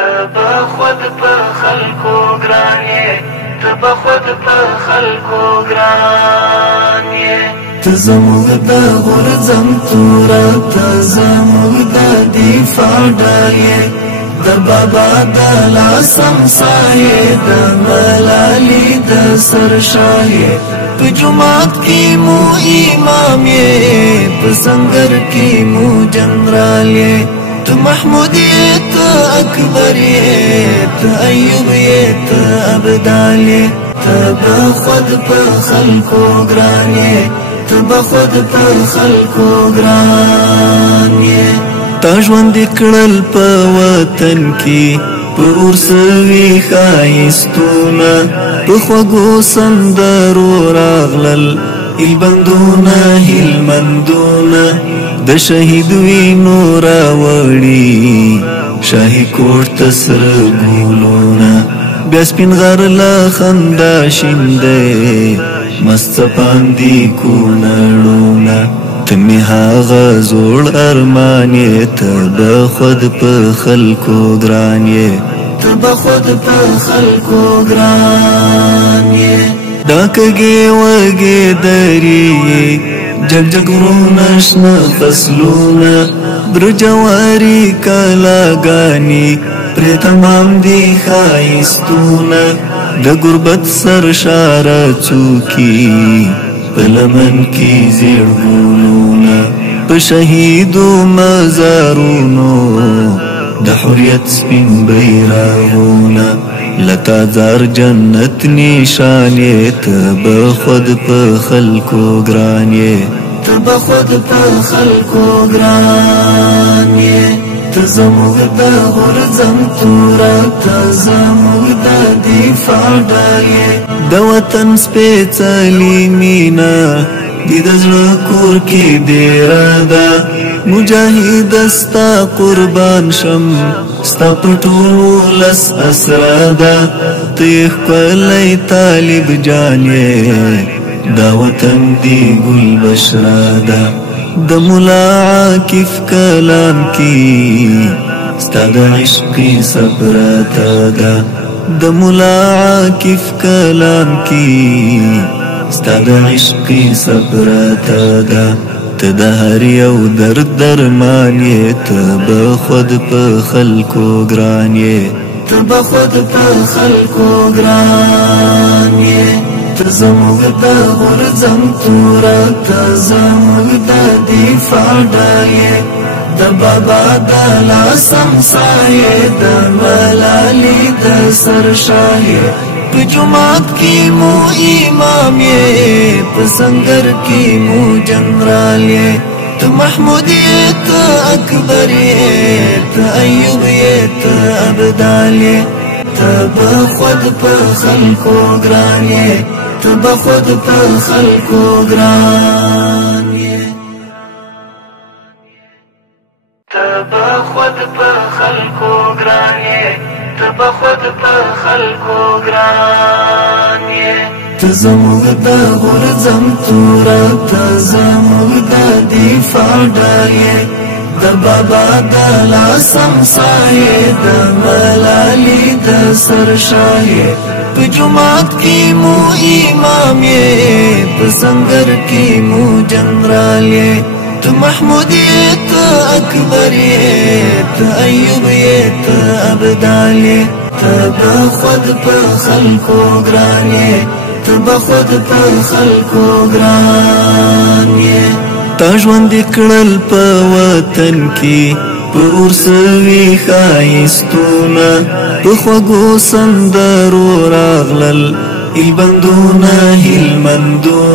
تبا خود په خلکو ګران یې تبا خود په خلکو ګران یې ته زموږ د غورځم توره ته زموږ د دفاع ډال یې د بابا د لاسم سایې د ملالي د سر شایې په جومات کې مو امام یې په سنگر کې مو جنرال یې ته محمود یې ته اکبر یې ته ایوب یې ته ابدال یې ته به خود په خلکو ګران یې ته به خود په خلکو ګران یې تا ژوند کړل په وطن کې په اور سوي ښایستونه په خوږو سندرو راغلل هیلبندونه هیلمندونه د شهید وینو راوړي شاهي کوټ ته سره ګلونه بیا سپین غر له خندا شیندی مست پاندي کونړونه ته مې هغه زوړ ارمان یې ته به خود په خلکو ګران یې ته به خود په خلکو ګران یې دا کږې وږې درې یې جګ جګ غرونه شنه فصلونه برجواري کلاګانې پرې تمام دي ښایستونه د غربت سرشاره څوکي په لمن کې زیړ ګلونه په شهیدو مزارونو د حریت سپین بیرغونه لتا زار جنت نشان یې ته به خود په خلکو ګران یې ته به خود په خلکو ګران یې ته زموږ د غورځم توره ته زموږ د دفاع ډال یې د وطن سپېڅلې مینه دې د زړه کور کې ډېره ده مجاهد ستا قربان شم ستا په ټول ولس اسره ده ته یې ښکلی طالب جان یې دا وطن دې ګل بشره ده د ملا عاکف کلام کې ستا د عشقي صبرته ده د ملا عاکف کلام کې ستا د عشقي صبرته ده ته د هر یو درد درمان یې ته به خود په خلکو ګران یې ته به خود په خلکو ګران یې ته زموږ د غورځم توره ته زموږ د دفاع ډال یې د بابا د لاسم سایې د ملالي د سر شایې په جومات کې مو امام یې په سنگر کې مو جنرال یې ته محمود یې ته اکبر یې ته ایوب یې ته ابدال یې ته به خود په خلکو ګران یې ته به خود په خلکو ګران یې ته به خود په خلکو ګران یې ته به خود په خلکو ګران یې ته زموږ د غورځم توره ته زموږ د دفاع ډال یې د بابا د لاسم سایې د ملالي د سر شایې په جومات کې مو امام یې په سنگر کې مو جنرال یې ته محمود یې ته اکبر یې ته ایوب یې ته ابدال یې ته به خود په خلکو ګران یې ته به خود په خلکو ګران یې تا ژوند کړل په وطن کې په اور سوي ښایستونه په خوږو سندرو راغلل هیلبندونه هیلمندونه